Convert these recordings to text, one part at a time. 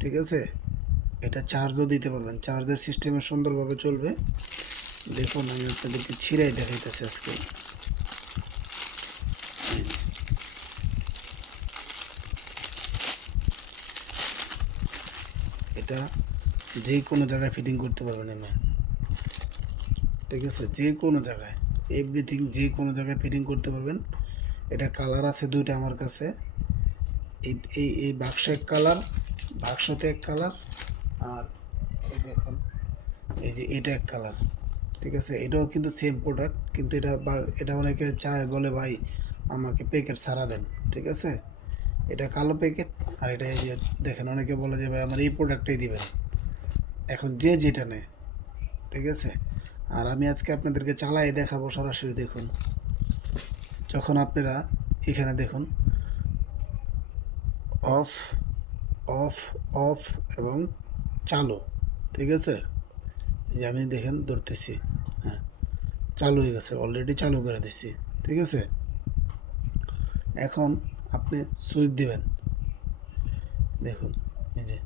ঠিক আছে, এটা চার্জও দিতে পারবেন, চার্জের সিস্টেমে সুন্দরভাবে চলবে। দেখুন আমি আপনাদেরকে ছিঁড়াই দেখাইতেছি আজকে। এটা যে কোনো জায়গায় ফিটিং করতে পারবেন এমনি, ঠিক আছে, যে কোনো জায়গায়, এভরিথিং যে কোনো জায়গায় ফিটিং করতে পারবেন। এটা কালার আছে দুইটা আমার কাছে, এই এই এই বাক্স এক কালার, বাক্সতে এক কালার, আর এই দেখুন এই যে এটা এক কালার। ঠিক আছে, এটাও কিন্তু সেম প্রোডাক্ট, কিন্তু এটা অনেকে চায়, বলে ভাই আমাকে প্যাকেট ছাড়া দেন। ঠিক আছে, এটা কালো প্যাকেট, আর এটা এই যে দেখেন অনেকে বলে যে ভাই আমার এই প্রোডাক্টটাই দিবেন। এখন যে যেটা নেয়, ঠিক আছে। আর আমি আজকে আপনাদেরকে চালাই দেখাবো সরাসরি। দেখুন, যখন আপনারা এখানে দেখুন অফ অফ অফ এবং চালু, ঠিক আছে, এই যে আমি দেখেন ধরতেছি, হ্যাঁ চালু হয়ে গেছে, অলরেডি চালু করে দিচ্ছি। ঠিক আছে, এখন আপনি সুইচ দিবেন, দেখুন এই যে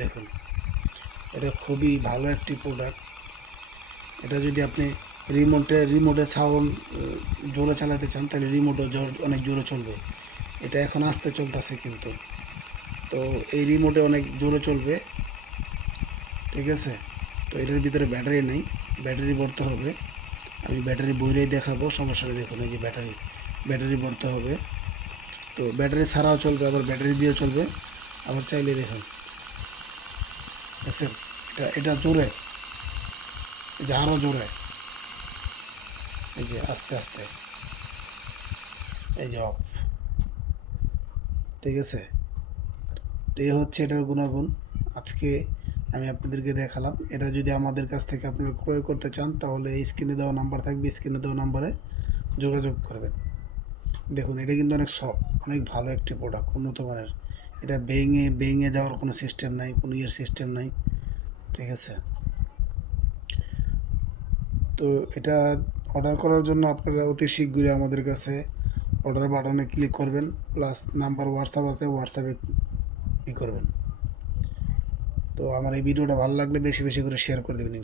দেখুন, এটা খুবই ভালো একটি প্রোডাক্ট। এটা যদি আপনি রিমোটে সাউন্ড জোরে চালাতে চান, তাহলে রিমোটও অনেক জোরে চলবে। এটা এখন আস্তে চলতেছে কিন্তু, তো এই রিমোটে অনেক জোরে চলবে। ঠিক আছে, তো এটার ভিতরে ব্যাটারি নেই, ব্যাটারি ভরতে হবে। আমি ব্যাটারি বইরেই দেখাবো, সমস্যা নেই। দেখুন এই যে ব্যাটারি ভরতে হবে। তো ব্যাটারি ছাড়াও চলবে, আবার ব্যাটারি দিয়েও চলবে। আবার চাইলে দেখুন, দেখছেন, এটা জোরে, এই যে আরও জোরে, এই যে আস্তে আস্তে, এই যে অফ। ঠিক আছে, তো এই হচ্ছে এটার গুণাগুণ। আজকে আমি আপনাদেরকে দেখালাম। এটা যদি আমাদের কাছ থেকে আপনারা ক্রয় করতে চান, তাহলে এই স্ক্রিনে দেওয়া নাম্বার থাকবে, স্ক্রিনে দেওয়া নাম্বারে যোগাযোগ করবেন। দেখুন এটা কিন্তু অনেক সফট, অনেক ভালো একটি প্রোডাক্ট, উন্নত মানের। এটা ভেঙে যাওয়ার কোনো সিস্টেম নাই, কোনো সিস্টেম নাই। ঠিক আছে, তো এটা অর্ডার করার জন্য আপনারা অতি শীঘ্রই আমাদের কাছে অর্ডার বাটনে ক্লিক করবেন, প্লাস নাম্বার হোয়াটসঅ্যাপ আছে, হোয়াটসঅ্যাপে ই করবেন। তো আমার এই ভিডিওটা ভালো লাগলে বেশি বেশি করে শেয়ার করে দেবেন।